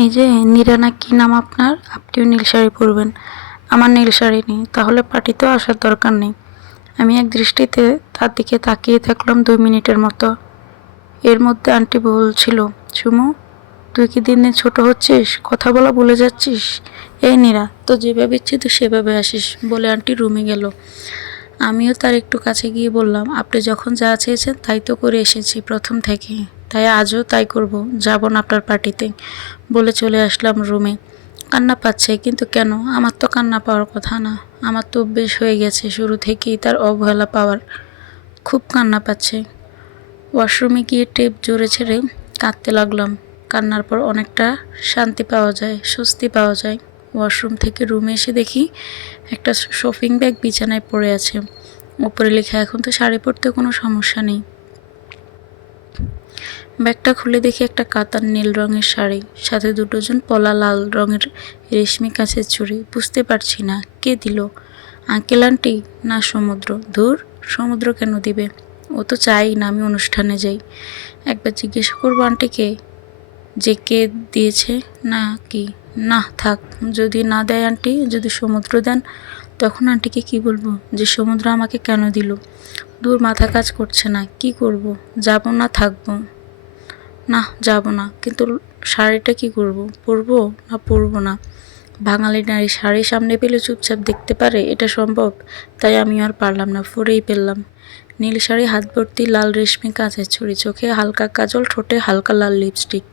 এই যে নিরানা কি নাম আপনার? আপনিও নীল শাড়ি পরবেন। আমার নীল শাড়ি নেই, তাহলে পার্টিতেও আসার দরকার নেই। আমি এক দৃষ্টিতে তার দিকে তাকিয়ে থাকলাম দুই মিনিটের মতো। এর মধ্যে আন্টি বলছিল চুমু তুই কি দিন দিন ছোটো হচ্ছিস? কথা বলা ভুলে যাচ্ছিস? এই নীরা, তো যেভাবে ইচ্ছে তুই সেভাবে আসিস, বলে আন্টি রুমে গেল। আমিও তার একটু কাছে গিয়ে বললাম, আপনি যখন যা চেয়েছেন তাই তো করে এসেছি প্রথম থেকে তাই আজও তাই করব, যাব না আপনার পার্টিতে। বলে চলে আসলাম রুমে। কান্না পাচ্ছে, কিন্তু কেন? আমার তো কান্না পাওয়ার কথা না। আমার তো অভ্যেস হয়ে গেছে শুরু থেকেই তার অবহেলা পাওয়ার। খুব কান্না পাচ্ছে। ওয়াশরুমে গিয়ে টেপ জোরে ছেড়ে কাঁদতে লাগলাম। কান্নার পর অনেকটা শান্তি পাওয়া যায়, স্বস্তি পাওয়া যায়। ওয়াশরুম থেকে রুমে এসে দেখি একটা শপিং ব্যাগ বিছানায় পড়ে আছে। ওপরে লেখা, এখন তো শাড়ি পরতে কোনো সমস্যা নেই। ব্যাগটা খুলে দেখি একটা কাতার নীল রঙের শাড়ি, সাথে দুটোজন পলা লাল রঙের রেশমি কাছের চুড়ি। বুঝতে পারছি না, কে দিল? Uncle, aunty? না, সমুদ্র। ধুর সমুদ্র কেন দিবে? ও তো চাই না আমি অনুষ্ঠানে যাই। একবার জিজ্ঞেস করব আন্টিকে যে কে দিয়েছে? না, কি? না, থাক। যদি না দেয় আন্টি, যদি সমুদ্র দেন, তখন আন্টিকে কি বলব? যে সমুদ্র আমাকে কেন দিল? দূর মাথা কাজ করছে না, কি করব? যাব না, থাকব। না, যাব না। কিন্তু শাড়িটা কি করব? পরবো না পরবো না? বাঙালি নারী শাড়ি সামনে পেলে চুপচাপ দেখতে পারে, এটা সম্ভব? তাই আমি আর পারলাম না, পরেই পেলাম। নীল শাড়ি, হাত ভর্তি, লাল রেশমি কাঁচের ছড়ি চোখে হালকা কাজল, ঠোঁটে হালকা লাল লিপস্টিক,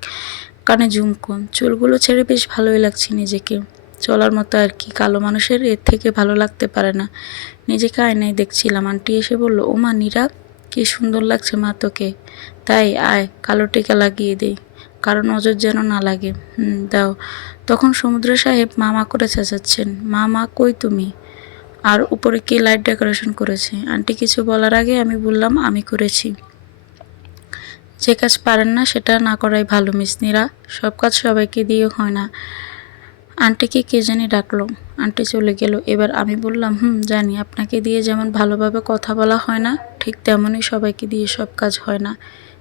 কানে ঝুমকো। চুলগুলো ছেড়ে বেশ ভালোই লাগছে নিজেকে। চলার মতো আর কি, কালো মানুষের এর থেকে ভালো লাগতে পারে না। নিজেকে আয়নায় দেখছিলাম। আন্টি এসে বলল, ওমা নীরা কি সুন্দর লাগছে মা তোকে। তাই আয়, কালো টিকা লাগিয়ে দেই কারণ নজর যেন না লাগে। হুম, দাও। তখন সমুদ্র সাহেব মামা করে চেঁচাচ্ছেন, মামা, কই তুমি? আর উপরে কে লাইট ডেকোরেশন করেছে? আন্টি, কিছু বলার আগে আমি বললাম, আমি করেছি। যে কাজ পারেন না, সেটা না করাই ভালো মিসনিরা সব কাজ সবাইকে দিয়ে হয় না। আন্টিকে কে জানি ডাকলো। আন্টি চলে গেল। এবার আমি বললাম, হুম, জানি আপনাকে দিয়ে যেমন ভালোভাবে কথা বলা হয় না, ঠিক তেমনই সবাইকে দিয়ে সব কাজ হয় না।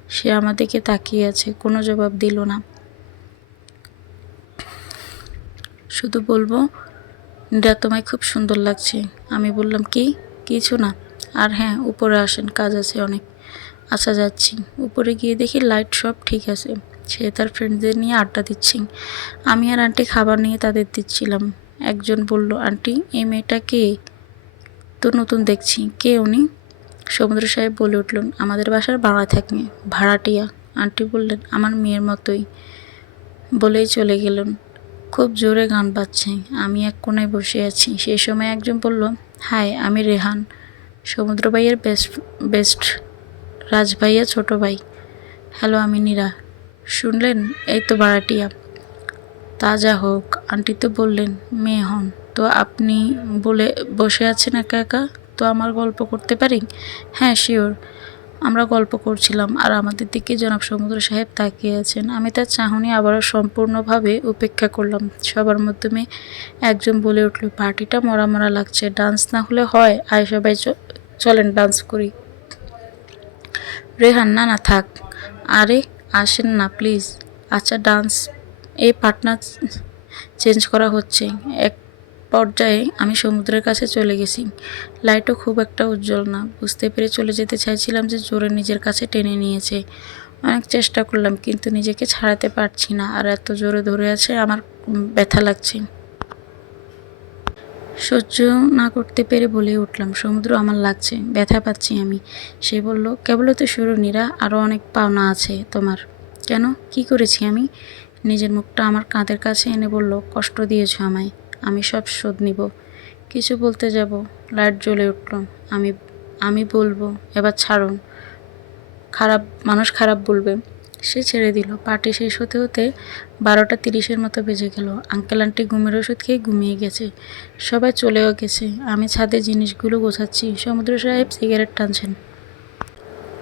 সে আমাদেরকে তাকিয়ে আছে, কোনো জবাব দিল না। শুধু বলব নীরা তোমায় খুব সুন্দর লাগছে। আমি বললাম, কি? কিছু না। আর হ্যাঁ উপরে আসেন, কাজ আছে অনেক। আচ্ছা যাচ্ছি। উপরে গিয়ে দেখি লাইট সব ঠিক আছে। সে তার ফ্রেন্ডদের নিয়ে আড্ডা দিচ্ছি। আমি আর আন্টি খাবার নিয়ে তাদের দিচ্ছিলাম। একজন বলল, আন্টি, এই মেয়েটা কে তো নতুন দেখছি। কে উনি? সমুদ্র সাহেব বলে উঠলেন আমাদের বাসার ভাড়া থাকে ভাড়াটিয়া। আন্টি বললেন, আমার মেয়ের মতোই। বলেই চলে গেলেন। খুব জোরে গান বাজছে, আমি এক কোনায় বসে আছি। সেই সময় একজন বলল হাই আমি রেহান, সমুদ্র ভাইয়ের বেস্ট বেস্ট রাজ ভাইয়া ছোট ভাই। হ্যালো, আমি নীরা। শুনলেন? এই তো ভাড়াটিয়া। তা যা হোক, আন্টি তো বললেন, মেয়ে হন। তো আপনি বলে বসে আছেন একা একা? তো আমার গল্প করতে পারি? হ্যাঁ শিওর আমরা গল্প করছিলাম আর আমাদের দিকে জনাব সমুদ্র সাহেব তাকিয়ে আছেন। আমি তার চাহনি আবারও সম্পূর্ণভাবে উপেক্ষা করলাম। সবার মাধ্যমে একজন বলে উঠল, পার্টিটা মরা মরা লাগছে, ডান্স না হলে হয়। আয় সবাই চলেন ডান্স করি। রেহান, না না, থাক। আরে, আসেন না, প্লিজ। আচ্ছা ডান্স এই পার্টনার চেঞ্জ করা হচ্ছে। এক পর্যায়ে আমি সমুদ্রের কাছে চলে গেছি। লাইটও খুব একটা উজ্জ্বল না। বুঝতে পেরে চলে যেতে চাইছিলাম যে জোরে নিজের কাছে টেনে নিয়েছে। অনেক চেষ্টা করলাম, কিন্তু নিজেকে ছাড়াতে পারছি না। আর এত জোরে ধরে আছে আমার ব্যথা লাগছে। সহ্য না করতে পেরে বলে উঠলাম, সমুদ্র আমার লাগছে, ব্যথা পাচ্ছি আমি। সে বলল কেবল তো শুরু, নীরা। আরও অনেক পাওনা আছে তোমার। কেন? কি করেছি আমি? নিজের মুখটা আমার কাঁধের কাছে এনে বলল, কষ্ট দিয়েছ আমায়, আমি সব শোধ নিব। কিছু বলতে যাব? লাইট জ্বলে উঠল, আমি আমি বলব, এবার ছাড়ুন। খারাপ, মানুষ খারাপ বলবে। সে ছেড়ে দিল। পার্টি শেষ হতে হতে বারোটা তিরিশের মতো বেজে গেল। আঙ্কেল আন্টি ঘুমের ওষুধ খেয়ে ঘুমিয়ে গেছে। সবাই চলেও গেছে। আমি ছাদে জিনিসগুলো গোছাচ্ছি। সমুদ্র সাহেব সিগারেট টানছেন।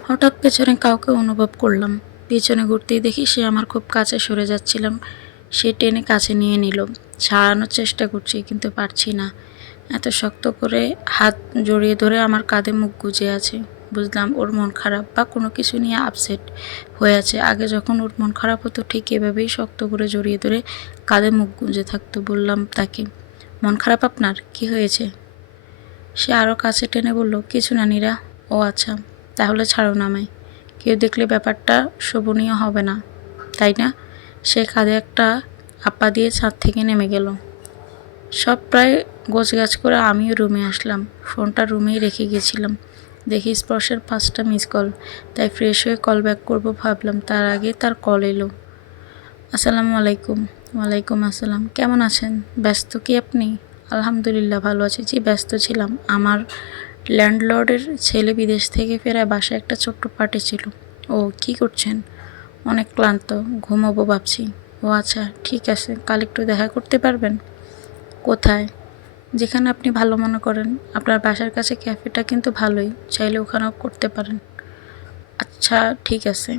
হঠাৎ পেছনে কাউকে অনুভব করলাম। পিছনে ঘুরতেই দেখি সে আমার খুব কাছে সরে যাচ্ছিলাম। সে টেনে কাছে নিয়ে নিল। ছাড়ানোর চেষ্টা করছি, কিন্তু পারছি না। এত শক্ত করে হাত জড়িয়ে ধরে আমার কাঁধে মুখ গুজে আছে। বুঝলাম ওর মন খারাপ বা কোনো কিছু নিয়ে আপসেট হয়ে আছে। আগে যখন ওর মন খারাপ হতো ঠিক এভাবেই শক্ত করে জড়িয়ে ধরে কাঁধে মুখ গুঁজে থাকতো বললাম তাকে। মন খারাপ আপনার? কি হয়েছে? সে আরও কাছে টেনে বলল, কিছু না নীরা। ও আচ্ছা তাহলে ছাড়ো না আমায়। কেউ দেখলে ব্যাপারটা শোভনীয় হবে না, তাই না? সে কাঁধে একটা আপা দিয়ে ছাদ থেকে নেমে গেল। সব প্রায় গোছগাছ করে আমিও রুমে আসলাম। ফোনটা রুমেই রেখে গেছিলাম দেখি স্পর্শের পাঁচটা মিস কল, তাই ফ্রেশ হয়ে কল ব্যাক করব ভাবলাম, তার আগে তার কল এলো। আসসালামু আলাইকুম। ওয়ালাইকুম আসসালাম। কেমন আছেন? ব্যস্ত কি আপনি? আলহামদুলিল্লাহ, ভালো আছি। জি, ব্যস্ত ছিলাম। আমার ল্যান্ডলর্ডের ছেলে বিদেশ থেকে ফেরায় বাসায় একটা ছোট্ট পার্টি ছিল। ও কি করছেন? অনেক ক্লান্ত, ঘুমাবো ভাবছি। ও আচ্ছা ঠিক আছে, কাল একটু দেখা করতে পারবেন? কোথায়? যেখানে আপনি ভালো মনে করেন। আপনার বাসার কাছে ক্যাফেটা কিন্তু ভালোই, চাইলে ওখানেও করতে পারেন। আচ্ছা ঠিক আছে।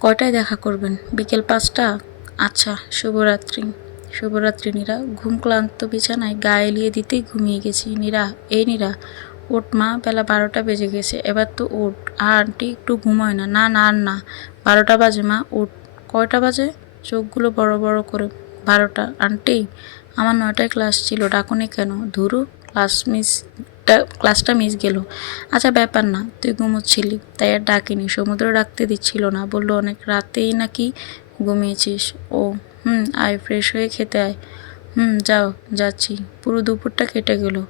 কয়টায় দেখা করবেন? বিকেল পাঁচটা? আচ্ছা শুভরাত্রি। শুভরাত্রি নীরা ঘুম ক্লান্ত, বিছানায় গায়ে এলিয়ে দিতেই ঘুমিয়ে গেছি। নীরা, এই নীরা, ওঠ মা, বেলা বারোটা বেজে গেছে। এবার তো ওঠ। আর আন্টি, একটু ঘুমোয় না। না না, আর না। বারোটা বাজে মা, ওঠ। কয়টা বাজে? চোখগুলো বড় বড় করে। বারোটা। আন্টি, আমার নয়টায় ক্লাস ছিল। ডাকুনি কেন? ধুরু, ক্লাস মিস ক্লাসটা মিস গেল। আচ্ছা ব্যাপার না। তুই ঘুমোচ্ছিলি। তাই আর ডাকিনি। সমুদ্র ডাকতে দিচ্ছিল না। বলল, অনেক রাতেই নাকি ঘুমিয়েছিস। ও, হুম, আয় ফ্রেশ হয়ে খেতে আয়। হুম, যাও, যাচ্ছি। পুরো দুপুরটা কেটে গেল।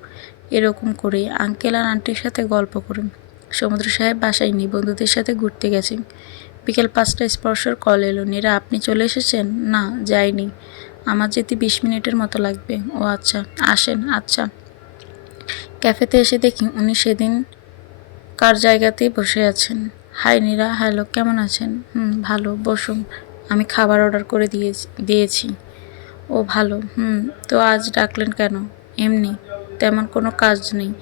এরকম করে আঙ্কেল আর আন্টির সাথে গল্প করুন। সমুদ্র সাহেব বাসায় নেই, বন্ধুদের সাথে ঘুরতে গেছে। বিকেল পাঁচটা স্পর্শর কল এলো, নীরা, আপনি চলে এসেছেন? না, যাইনি। আমার যেতে বিশ মিনিটের মতো লাগবে। ও আচ্ছা আসেন আচ্ছা। ক্যাফেতে এসে দেখি উনি সেদিন কার জায়গাতেই বসে আছেন। হাই, নীরা, হ্যালো, কেমন আছেন? হুম, ভালো, বসুন। আমি খাবার অর্ডার করে দিয়েছি দিয়েছি। ও ভালো, হুম, তো আজ ডাকলেন কেন? এমনি, তেমন কোনো কাজ নেই।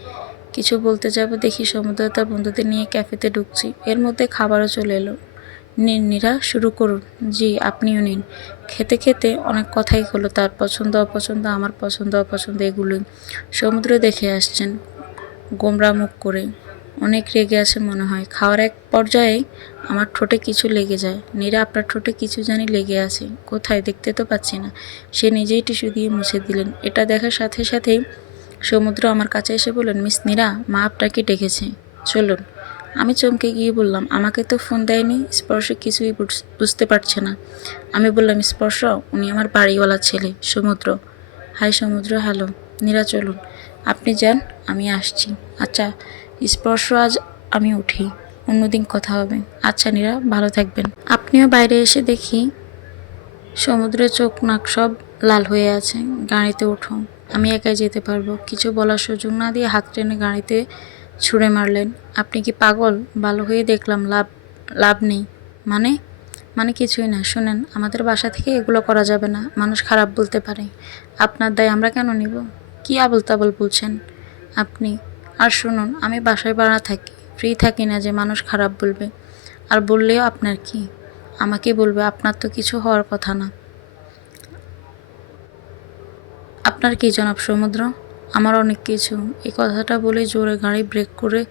কিছু বলতে যাব? দেখি সমুদ্র তার বন্ধুদের নিয়ে ক্যাফেতে ঢুকছি। এর মধ্যে খাবারও চলে এলো। নিন, নীরা, শুরু করুন। জি, আপনিও নিন। খেতে খেতে অনেক কথাই হলো, তার পছন্দ, অপছন্দ, আমার পছন্দ, অপছন্দ, এগুলোই। সমুদ্র দেখে আসছেন, গোমরা মুখ করে। অনেক রেগে আছে মনে হয়। খাওয়ার এক পর্যায়ে আমার ঠোঁটে কিছু লেগে যায়। নীরা, আপনার ঠোঁটে কিছু জানি লেগে আছে। কোথায়? দেখতে তো পাচ্ছি না। সে নিজেই টিস্যু দিয়ে মুছে দিলেন। এটা দেখার সাথে সাথেই সমুদ্র আমার কাছে এসে বললেন মিস নীরা, মা আপনাকে ডেকেছে। চলুন। আমি চমকে গিয়ে বললাম, আমাকে তো ফোন দেয়নি। স্পর্শ কিছুই বুঝ- বুঝতে পারছে না। আমি বললাম, স্পর্শ, উনি আমার বাড়িওয়ালা ছেলে, সমুদ্র। হাই সমুদ্র, হ্যালো। নীরা, চলুন। আপনি যান, আমি আসছি। আচ্ছা। স্পর্শ, আজ আমি উঠি। অন্যদিন কথা হবে। আচ্ছা নীরা, ভালো থাকবেন। আপনিও বাইরে এসে দেখি সমুদ্রের চোখ নাক সব লাল হয়ে আছে। গাড়িতে উঠো আমি একাই যেতে পারব। কিছু বলার সুযোগ না দিয়ে হাত টেনে গাড়িতে ছুঁড়ে মারলেন। আপনি কি পাগল? ভালো হয়ে দেখলাম, লাভ লাভ নেই। মানে মানে কিছুই না। শুনেন, আমাদের বাসা থেকে এগুলো করা যাবে না। মানুষ খারাপ বলতে পারে। আপনার দায় আমরা কেন নিব? কি আবল তাবল বলছেন আপনি? আর শুনুন, আমি বাসায় বাড়া থাকি ফ্রি থাকি না যে মানুষ খারাপ বলবে। আর বললেও আপনার কি? আমাকে বলবে, আপনার তো কিছু হওয়ার কথা না। আপনার কি জনাব সমুদ্র? আমার অনেক কিছু। এই কথাটা বলে জোরে গাড়ি ব্রেক করে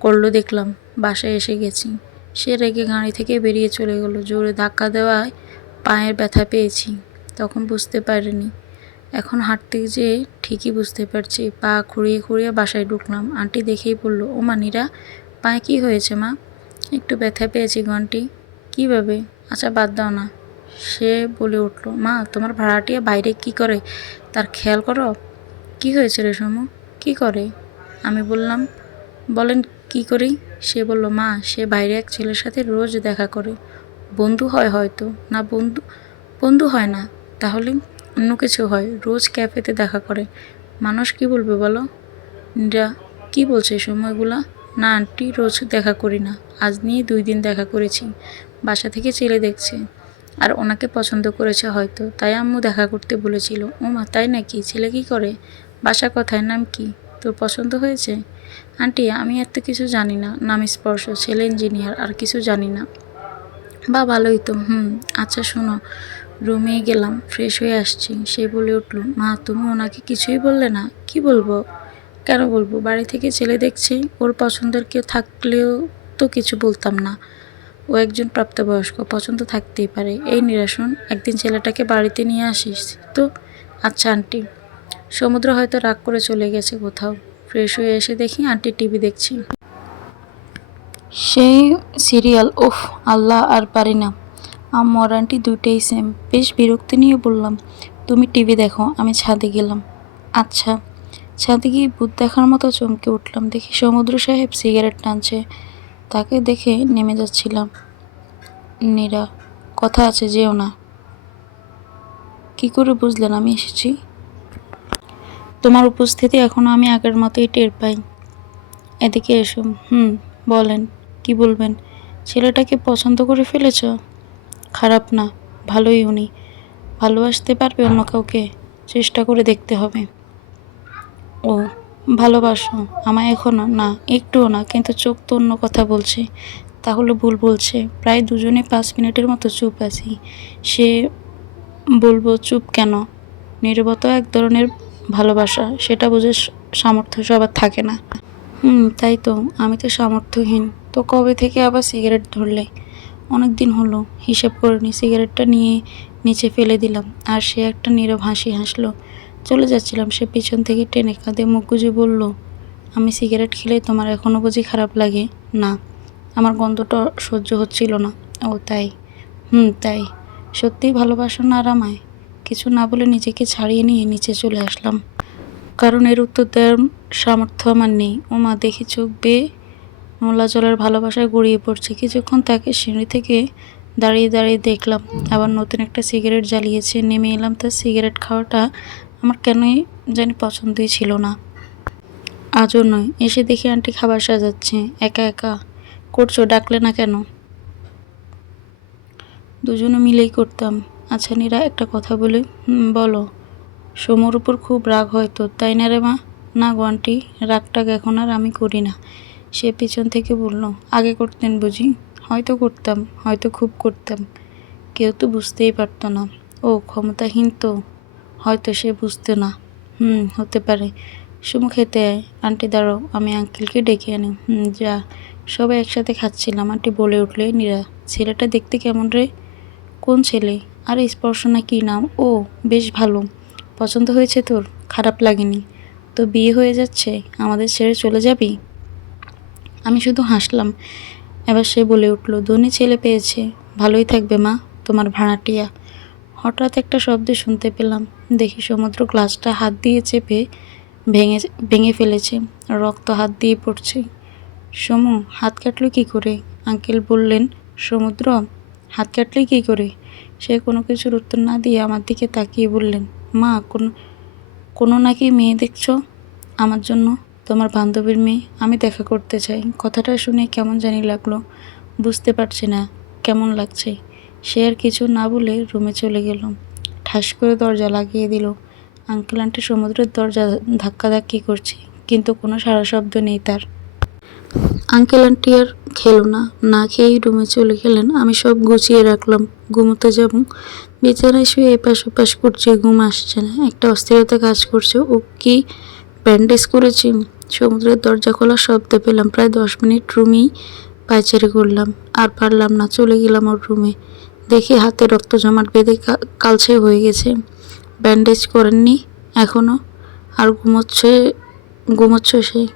করল দেখলাম, বাসায় এসে গেছি। সে রেগে গাড়ি থেকে বেরিয়ে চলে গেলো। জোরে ধাক্কা দেওয়ায় পায়ের ব্যথা পেয়েছি, তখন বুঝতে পারিনি। এখন হাঁটতে যেয়ে ঠিকই বুঝতে পারছি, পা খুঁড়িয়ে খুঁড়িয়ে বাসায় ঢুকলাম। আন্টি দেখেই বলল, ও মানিরা পায়ে কি হয়েছে মা? একটু ব্যথা পেয়েছি গন্টি কীভাবে? আচ্ছা বাদ দাও না। সে বলে উঠল, মা, তোমার ভাড়াটিয়া বাইরে কি করে? তার খেয়াল করো। কি হয়েছে রে সমু? কি করে? আমি বললাম, বলেন কি করি? সে বলল, মা, সে বাইরে এক ছেলের সাথে রোজ দেখা করে। বন্ধু হয় হয়তো, না বন্ধু বন্ধু হয় না। তাহলে অন্য কিছু হয়, রোজ ক্যাফেতে দেখা করে। মানুষ কি বলবে বলো? নীরা কি বলছে সময়গুলা? না, আন্টি, রোজ দেখা করি না। আজ নিয়ে দুই দিন দেখা করেছি। বাসা থেকে ছেলে দেখছে। আর ওনাকে পছন্দ করেছে হয়তো। তাই আম্মু দেখা করতে বলেছিল। ও মা, তাই নাকি? ছেলে কি করে? বাসা কথায় নাম কি? তোর পছন্দ হয়েছে? আন্টি, আমি এত কিছু জানি না। নাম স্পর্শ, ছেলে ইঞ্জিনিয়ার, আর কিছু জানি না। বা ভালোই তো। হুম আচ্ছা শোনো। রুমে গেলাম ফ্রেশ হয়ে আসছি। সে বলে উঠল, মা, তুমি ওনাকে কিছুই বললে না, কি বলব? কেন বলব? বাড়ি থেকে ছেলে দেখছি, ওর পছন্দের কেউ থাকলেও তো কিছু বলতাম না। ও একজন প্রাপ্তবয়স্ক, পছন্দ থাকতেই পারে। এই নিরাসন একদিন ছেলেটাকে বাড়িতে নিয়ে আসিস, তো? আচ্ছা আন্টি। সমুদ্র হয়তো রাগ করে চলে গেছে কোথাও। ফ্রেশ হয়ে এসে দেখি আন্টি টিভি দেখছি। সেই সিরিয়াল, উফ, আল্লাহ আর পারি না। আম্মর আন্টি দুইটাই সেম বেশ বিরক্তি নিয়ে বললাম, তুমি টিভি দেখো, আমি ছাদে গেলাম। আচ্ছা ছাদে গিয়ে ভূত দেখার মতো চমকে উঠলাম। দেখি সমুদ্র সাহেব সিগারেট টানছে। তাকে দেখে নেমে যাচ্ছিলাম। নীরা, কথা আছে, যেও না। কি করে বুঝলেন, আমি এসেছি? তোমার উপস্থিতি এখনও আমি আগের মতোই টের পাই। এদিকে এসো, হুম, বলেন, কি বলবেন? ছেলেটাকে পছন্দ করে ফেলেছ? খারাপ না, ভালোই উনি। ভালোবাসতে পারবে অন্য কাউকে, চেষ্টা করে দেখতে হবে। ও, ভালোবাসো, আমায় এখনও না, একটুও না, কিন্তু চোখ তো অন্য কথা বলছে। তাহলে ভুল বলছে। প্রায় দুজনে পাঁচ মিনিটের মতো চুপ আছি। সে, বলব চুপ কেন? নীরবতা এক ধরনের ভালোবাসা, সেটা বুঝে সামর্থ্য সবার থাকে না। হুম, তাই তো, আমি তো সামর্থ্যহীন। তো কবে থেকে আবার সিগারেট ধরলে? অনেক দিন হলো, হিসেব করিনি, সিগারেটটা নিয়ে নিচে ফেলে দিলাম, আর সে একটা নীরব হাসি হাসলো। চলে যাচ্ছিলাম সে পিছন থেকে টেনে কাঁধে মুখ গুজে বলল, আমি সিগারেট খেলে তোমার এখনও বুঝি খারাপ লাগে? না, আমার গন্ধটা সহ্য হচ্ছিল না। ও, তাই? হুম, তাই। সত্যিই ভালোবাসো না আর আমায় কিছু না বলে নিজেকে ছাড়িয়ে নিয়ে নিচে চলে আসলাম। কারণ এর উত্তর দেওয়ার সামর্থ্য আমার নেই। ওমা, দেখি চোখ বেয়ে নোলা জলের ভালোবাসায় গড়িয়ে পড়ছে। কিছুক্ষণ তাকে সিঁড়ি থেকে দাঁড়িয়ে দাঁড়িয়ে দেখলাম। আবার নতুন একটা সিগারেট জ্বালিয়েছে। নেমে এলাম। তার সিগারেট খাওয়াটা আমার কেনই জানি পছন্দই ছিল না। আজও নয়। এসে দেখি আন্টি খাবার সাজাচ্ছে। একা একা। করছ? ডাকলে না কেন? দুজনে মিলেই করতাম। আচ্ছা নীরা, একটা কথা বলে। বলো। সোমর উপর খুব রাগ হয়তো তাই না রে মা? না গো আন্টি, রাগটাগ এখন আর আমি করি না। সে পিছন থেকে বলল, আগে করতেন বুঝি? হয়তো করতাম, হয়তো খুব করতাম। কেউ তো বুঝতেই পারতো না। ও, ক্ষমতাহীন তো। হয়তো সে বুঝতো না। হুম, হতে পারে। সুমু খেতে আন্টি, দাঁড়াও, আমি আঙ্কেলকে ডেকে আনি। হুম, যা। সবাই একসাথে খাচ্ছিলাম। আন্টি বলে উঠলে নীরা, ছেলেটা দেখতে কেমন রে? কোন ছেলে? আর আরে স্পর্শনা কী নাম? ও, বেশ ভালো। পছন্দ হয়েছে তোর? খারাপ লাগেনি। তো বিয়ে হয়ে যাচ্ছে? আমাদের ছেড়ে চলে যাবি? আমি শুধু হাসলাম। এবার সে বলে উঠল, ধনী ছেলে পেয়েছে। ভালোই থাকবে মা, তোমার ভাড়াটিয়া। হঠাৎ একটা শব্দ শুনতে পেলাম। দেখি সমুদ্র গ্লাসটা হাত দিয়ে চেপে ভেঙে ভেঙে ফেলেছে। রক্ত হাত দিয়ে পড়ছে। সমু, হাত কাটলো কী করে? আঙ্কেল বললেন, সমুদ্র, হাত কাটলে কী করে? সে কোনো কিছুর উত্তর না দিয়ে আমার দিকে তাকিয়ে বললেন, মা, কোনো কোনো নাকি মেয়ে দেখছ আমার জন্য? তোমার বান্ধবীর মেয়ে, আমি দেখা করতে চাই। কথাটা শুনে কেমন জানি লাগল। বুঝতে পারছি না কেমন লাগছে। সে আর কিছু না বলে রুমে চলে গেল। ঠাস করে দরজা লাগিয়ে দিল। আঙ্কেল আন্টি সমুদ্রের দরজা ধাক্কাধাক্কি করছে, কিন্তু কোনো সারা শব্দ নেই তার। আঙ্কেল আন্টি আর খেলো না। না খেয়েই রুমে চলে গেলেন। আমি সব গুছিয়ে রাখলাম। ঘুমোতে যাব। বিছানায় শুয়ে এপাশ ওপাশ করছে, ঘুম আসছে না। একটা অস্থিরতা কাজ করছে। ও কি ব্যান্ডেজ করেছি? সমুদ্রের দরজা খোলার শব্দ পেলাম প্রায় দশ মিনিট রুমেই পায়চারি করলাম। আর পারলাম না, চলে গেলাম ওর রুমে। দেখি হাতে রক্ত জমাট বেঁধে কালছে হয়ে গেছে। ব্যান্ডেজ করেননি এখনও আর ঘুমোচ্ছে ঘুমোচ্ছে সে।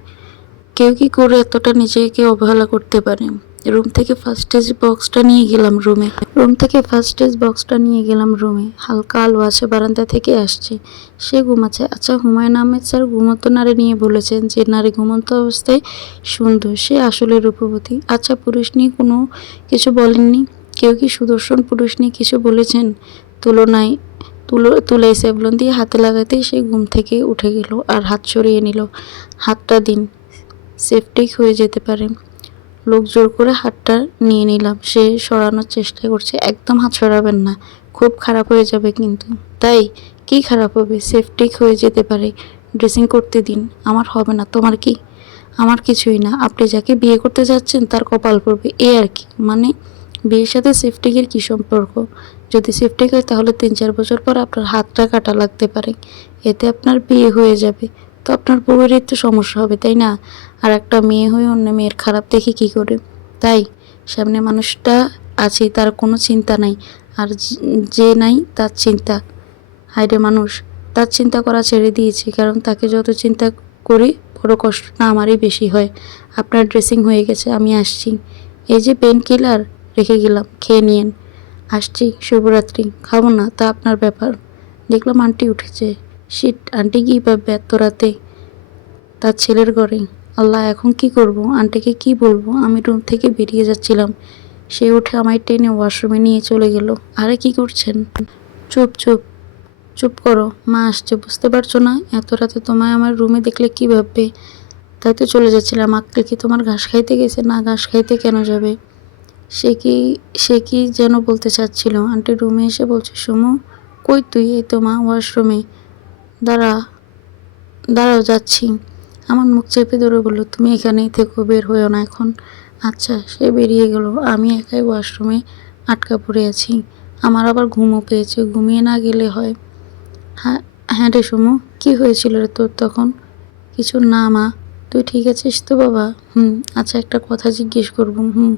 কেউ কি করে এতটা নিজেকে অবহেলা করতে পারে? রুম থেকে ফার্স্ট এজ বক্সটা নিয়ে গেলাম রুমে রুম থেকে ফার্স্ট এজ বক্সটা নিয়ে গেলাম রুমে হালকা আলো আছে বারান্দা থেকে আসছে। সে ঘুমাচ্ছে। আচ্ছা হুমায়ুন আহমেদ স্যার ঘুমন্ত নারী নিয়ে বলেছেন যে, নারী ঘুমন্ত অবস্থায় সুন্দর সে আসলে রূপবতী। আচ্ছা পুরুষ নিয়ে কোনো কিছু বলেননি? কেউ কি সুদর্শন পুরুষ নিয়ে কিছু বলেছেন? তুলনায় তুলো তুলাই সেভলন দিয়ে হাতে লাগাতেই সে ঘুম থেকে উঠে গেল আর হাত সরিয়ে নিল। হাতটা দিন। সেফটিক হয়ে যেতে পারে। লোক জোর করে হাতটা নিয়ে নিলাম। সে সরানোর চেষ্টা করছে, একদম হাত সরাবেন না, খুব খারাপ হয়ে যাবে কিন্তু। তাই কি খারাপ হবে? সেফটিক হয়ে যেতে পারে, ড্রেসিং করতে দিন। আমার হবে না, তোমার কি? আমার কিছুই না। আপনি যাকে বিয়ে করতে যাচ্ছেন, তার কপাল পড়বে এ আর কি। মানে বিয়ের সাথে সেফটিকের কী সম্পর্ক? যদি সেফটিক হয়, তাহলে তিন চার বছর পর আপনার হাতটা কাটা লাগতে পারে। এতে আপনার বিয়ে হয়ে যাবে। তো আপনার বউয়ের তো সমস্যা হবে, তাই না? আর একটা মেয়ে হয়ে অন্য মেয়ের খারাপ দেখে কী করে? তাই সামনে মানুষটা আছে তার কোনো চিন্তা নাই। আর যে- নাই, তার চিন্তা। হায়রে মানুষ, তার চিন্তা করা ছেড়ে দিয়েছি, কারণ তাকে যত চিন্তা করি, বড় কষ্টটা আমারই বেশি হয়। আপনার ড্রেসিং হয়ে গেছে, আমি আসছি। এই যে পেন কিলার রেখে গেলাম, খেয়ে নিয়েন। আসছি, শুভরাত্রি, খাব না, তা আপনার ব্যাপার। দেখলাম আন্টি উঠেছে। শিট আন্টি কি পাবে এত রাতে? তার ছেলের ঘরে। আল্লাহ, এখন কি করব? আন্টিকে কি বলব? আমি রুম থেকে বেরিয়ে যাচ্ছিলাম। সে উঠে আমায় টেনে ওয়াশরুমে নিয়ে চলে গেল। আরে, কি করছেন? চুপ চুপ। চুপ করো। মা আসছে। বুঝতে পারছ না? এত রাতে তোমায় আমার রুমে দেখলে কি ভাববে? তাই তো চলে যাচ্ছিলাম। আক্কেল কি তোমার ঘাস খাইতে গেছে না ঘাস খাইতে কেন যাবে? সে কি সে কি যেন বলতে চাচ্ছিল। আন্টি রুমে এসে বলছে, সুমু, কই তুই? এই তো মা ওয়াশরুমে দাঁড়া, দাঁড়াও যাচ্ছি। আমার মুখ চেপে ধরে বলল, তুমি এখানেই থেকো, বের হয়েও না এখন। আচ্ছা সে বেরিয়ে গেল। আমি একাই ওয়াশরুমে আটকা পড়ে আছি। আমার আবার ঘুমও পেয়েছে, ঘুমিয়ে না গেলে হয়। হ্যাঁ হ্যাঁ রে সুমু, কী হয়েছিল রে তোর তখন? কিছু না মা, তুই ঠিক আছিস তো বাবা? হুম আচ্ছা একটা কথা জিজ্ঞেস করব, হুম।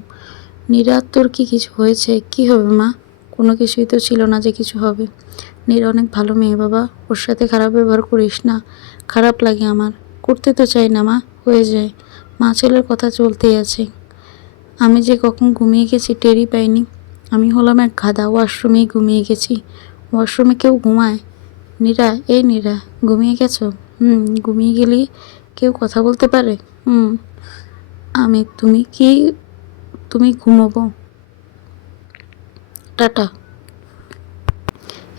নীরার তোর কি কিছু হয়েছে? কি হবে মা? কোনো কিছুই তো ছিল না যে কিছু হবে। নীরা অনেক ভালো মেয়ে, বাবা। ওর সাথে খারাপ ব্যবহার করিস না। খারাপ লাগে আমার। করতে তো চাই না, মা। হয়ে যায়। মা ছেলের কথা চলতেই আছে। আমি যে কখন ঘুমিয়ে গেছি টেরই পাইনি। আমি হলাম এক গাধা। ওয়াশরুমেই ঘুমিয়ে গেছি। ওয়াশরুমে কেউ ঘুমায়? নীরা, এই নীরা, ঘুমিয়ে গেছো? হুম, ঘুমিয়ে গেলি কেউ কথা বলতে পারে? হুম। আমি, তুমি কি, তুমি ঘুমোবো? টাটা।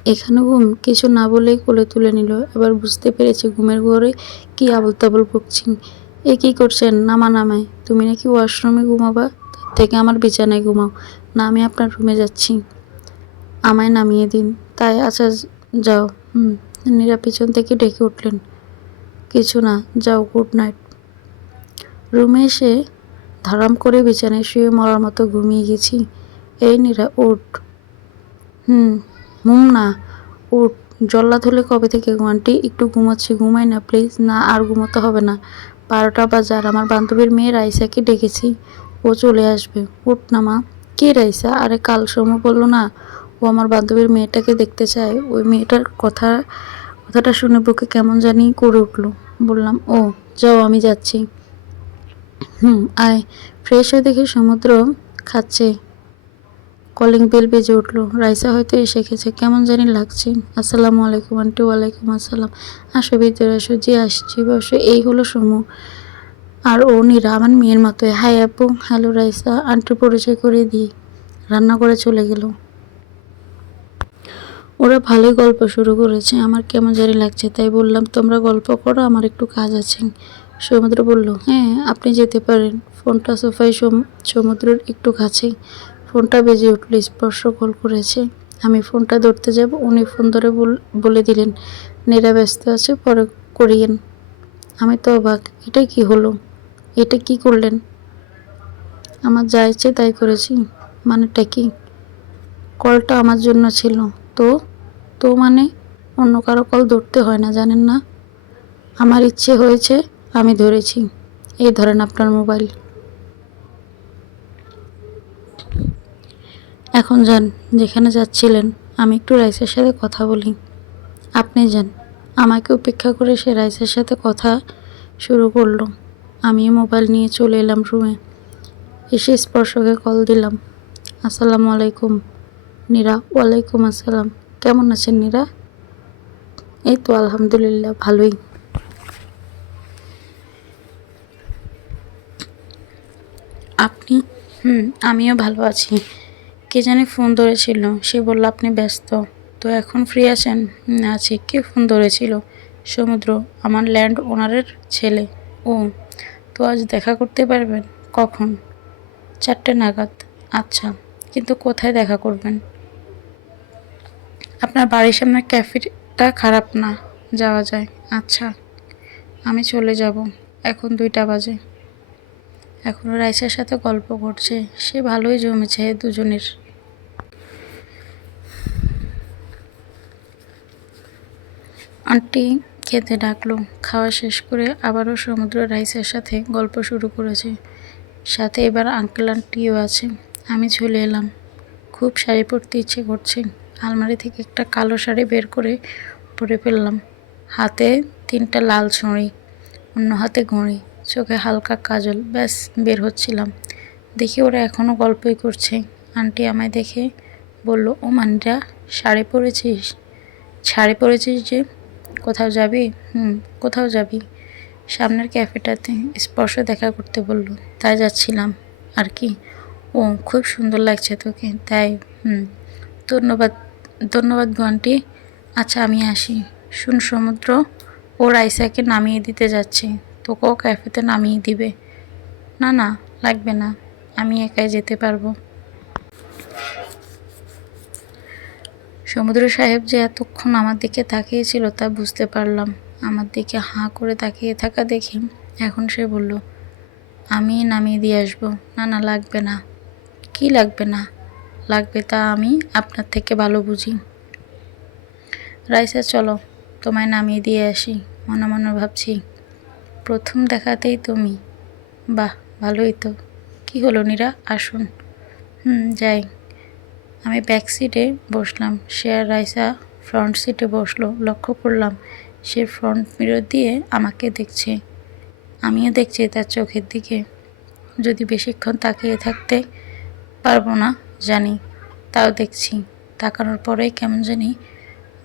এখানে ঘুম কিছু না বলেই কোলে তুলে নিল। এবার বুঝতে পেরেছে ঘুমের ঘরে কি আবল তাবল বকছি এ কি করছেন? নামা নামায়। তুমি নাকি ওয়াশরুমে ঘুমাবা? তার থেকে আমার বিছানায় ঘুমাও। না, আমি আপনার রুমে যাচ্ছি। আমায় নামিয়ে দিন। তাই আচ্ছা যাও। হুম, নীরা পিছন থেকে ডেকে উঠলেন। কিছু না, যাও, গুড নাইট। রুমে এসে ধারাম করে বিছানায় শুয়ে মরার মতো ঘুমিয়ে গেছি। এই নীরা, উঠ। হুম হুম না। উঠ জল্লাদ হলে কবে থেকে ঘন্টি একটু ঘুমাচ্ছি, ঘুমাই না প্লিজ না, আর ঘুমোতে হবে না। বারোটা বাজার, আমার বান্ধবীর মেয়ে রাইসাকে ডেকেছি। ও চলে আসবে। উঠ না, মা। কে রাইসা আরে, কাল সময় বলল না, ও আমার বান্ধবীর মেয়েটাকে দেখতে চায়। ওই মেয়েটার কথা, কথাটা শুনে বুকে কেমন জানি করে উঠল। বললাম, ও, যাও, আমি যাচ্ছি। হুম, আয়। ফ্রেশ হয়ে দেখি সমুদ্র খাচ্ছে। কলিং বেল বেজে উঠল। রাইসা হয়তো এসে গেছে। কেমন জানি লাগছে। আসসালামু আলাইকুম, আন্টি। ওয়ালাইকুম আসসালাম। আসো ভিতরে আসো জি আসছি। বসে, এই হলো সমু। আর ও নীরা, আমার মেয়ের মতোই। হাই আপু, হ্যালো রাইসা। আন্টি পরিচয় করে দিই। রান্না করে চলে গেল। ওরা ভালোই গল্প শুরু করেছে। আমার কেমন জানি লাগছে, তাই বললাম, তোমরা গল্প করো, আমার একটু কাজ আছে। সমুদ্র বলল হ্যাঁ আপনি যেতে পারেন। ফোনটা সোফায় সম- সমুদ্রের একটু কাছেই। ফোনটা বেজে উঠল, স্পর্শ কল করেছে। আমি ফোনটা ধরতে যাব, উনি ফোন ধরে বল- দিলেন, নেরা ব্যস্ত আছে, পরে করিয়েন। আমি তো অবাক, এটা কি হলো? এটা কি করলেন? আমার যা ইচ্ছে তাই করেছি। মানেটা কি? কলটা আমার জন্য ছিল। তো? তো মানে? অন্য কারও কল ধরতে হয় না, জানেন না? আমার ইচ্ছে হয়েছে, আমি ধরেছি। এই ধরেন আপনার মোবাইল। এখন যান, যেখানে যাচ্ছিলেন, আমি একটু রাইসের সাথে কথা বলি। আপনি যান। আমাকে উপেক্ষা করে সে রাইসের সাথে কথা শুরু করল। আমি মোবাইল নিয়ে চলে এলাম রুমে। এসে স্পর্শকে কল দিলাম। আসসালামু আলাইকুম। নীরা, ওয়ালাইকুম আসসালাম। কেমন আছেন নীরা? এই তো আলহামদুলিল্লাহ, ভালোই। আপনি, হুম, আমিও ভালো আছি। কে জানি ফোন ধরেছিল। সে বলল আপনি ব্যস্ত। তো এখন ফ্রি আছেন? "হুম, আছি। কে ফোন ধরেছিল? সমুদ্র আমার ল্যান্ড ওনারের ছেলে। ও তো আজ দেখা করতে পারবেন? কখন? চারটে নাগাদ। আচ্ছা কিন্তু কোথায় দেখা করবেন? আপনার বাড়ির সামনে ক্যাফেটা খারাপ না? যাওয়া যায়। আচ্ছা আমি চলে যাব। এখন দুইটা বাজে। এখনও রাইসার সাথে গল্প করছে সে ভালোই জমেছে দুজনের। আন্টি খেতে ডাকলো। খাওয়া শেষ করে আবারও সমুদ্র রাইসের সাথে গল্প শুরু করেছে। সাথে এবার আঙ্কেল আন্টিও আছে। আমি চলে এলাম। খুব শাড়ি পরতে ইচ্ছে করছে। আলমারি থেকে একটা কালো শাড়ি বের করে পরে ফেললাম। হাতে তিনটা লাল ছড়ি, অন্য হাতে ঘড়ি, চোখে হালকা কাজল। ব্যাস, বের হচ্ছিলাম। দেখি ওরা এখনও গল্পই করছে। আন্টি আমায় দেখে বলল, ও মানরা শাড়ি পরেছিস? শাড়ি পরেছিস যে কোথাও যাবি? হুম, কোথাও যাবি। সামনের ক্যাফেটাতে স্পর্শ দেখা করতে বলল, তাই যাচ্ছিলাম। আর কি? ও, খুব সুন্দর লাগছে তোকে। তাই, হুম। ধন্যবাদ ধন্যবাদ গো আন্টি আচ্ছা আমি আসি। শুন, সমুদ্র ও রাইসাকে নামিয়ে দিতে যাচ্ছে। তোকেও ক্যাফেতে নামিয়ে দিবে। না না, লাগবে না। আমি একাই যেতে পারব। সমুদ্র সাহেব যে এতক্ষণ আমার দিকে তাকিয়েছিল তা বুঝতে পারলাম। আমার দিকে হাঁ করে তাকিয়ে থাকা দেখে এখন সে বলল, আমি নামিয়ে দিয়ে আসব। না না, লাগবে না। কি লাগবে না? লাগবে তা আমি আপনার থেকে ভালো বুঝি। রাইসা চলো, তোমায় নামিয়ে দিয়ে আসি। মনে মনে ভাবছি। প্রথম দেখাতেই তুমি। বাহ, ভালোই তো। কি হলো নীরা? আসুন। হুম, যাই। আমি ব্যাক সিটে বসলাম। আর রাইসা ফ্রন্ট সিটে বসল। লক্ষ্য করলাম, সে ফ্রন্ট মিরর দিয়ে আমাকে দেখছে। আমিও দেখছি তার চোখের দিকে। যদি বেশিক্ষণ তাকিয়ে থাকতে পারব না, জানি। তাও দেখছি। তাকানোর পরেই কেমন জানি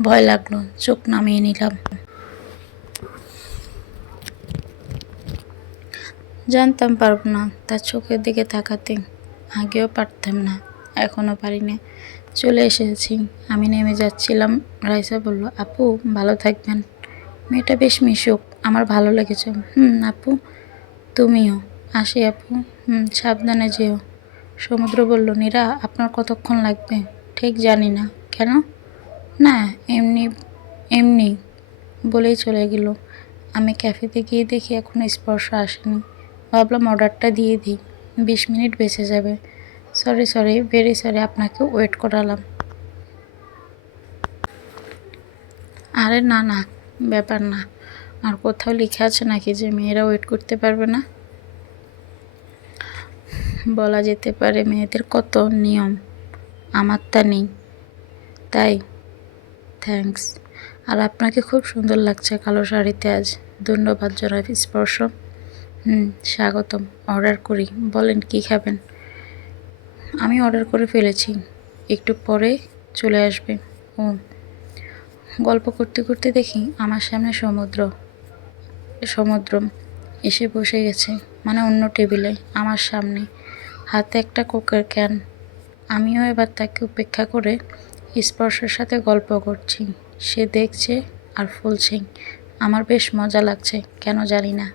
ভয় লাগল। চোখ নামিয়ে নিলাম। জানতাম পারব না তার চোখের দিকে তাকাতে। আগেও পারতাম না এখনও পারি না। চলে এসেছি। আমি নেমে যাচ্ছিলাম। রাইসা বলল, আপু, ভালো থাকবেন। মেয়েটা বেশ মিশুক, আমার ভালো লেগেছে। হুম, আপু, তুমিও। আসি, আপু। হুম, সাবধানে যেও। সমুদ্র বলল, নীরা, আপনার কতক্ষণ লাগবে? ঠিক জানি না। কেন? না, এমনি এমনি। বলেই চলে গেল। আমি ক্যাফেতে গিয়ে দেখি এখনও স্পর্শ আসেনি। ভাবলাম অর্ডারটা দিয়ে দিই। বিশ মিনিট বেঁচে যাবে। সরি সরি ভেরি সরি আপনাকে ওয়েট করালাম। আরে না না, ব্যাপার না। আর কোথাও লেখা আছে নাকি যে মেয়েরা ওয়েট করতে পারবে না? বলা যেতে পারে মেয়েদের কত নিয়ম, আমার তা নেই। তাই থ্যাঙ্কস আর আপনাকে খুব সুন্দর লাগছে কালো শাড়িতে আজ। ধন্যবাদ জনাব স্পর্শ। হুম, স্বাগতম। অর্ডার করি। বলেন কি খাবেন? আমি অর্ডার করে ফেলেছি। একটু পরে চলে আসবে। ও। গল্প করতে করতে দেখি আমার সামনে সমুদ্র। সমুদ্র। এসে বসে গেছে। মানে অন্য টেবিলে আমার সামনে। হাতে একটা কোকের ক্যান আমিও এবার তাকে উপেক্ষা করে স্পর্শের সাথে গল্প করছি। সে দেখছে আর ফুলছে। আমার বেশ মজা লাগছে, কেন জানি না।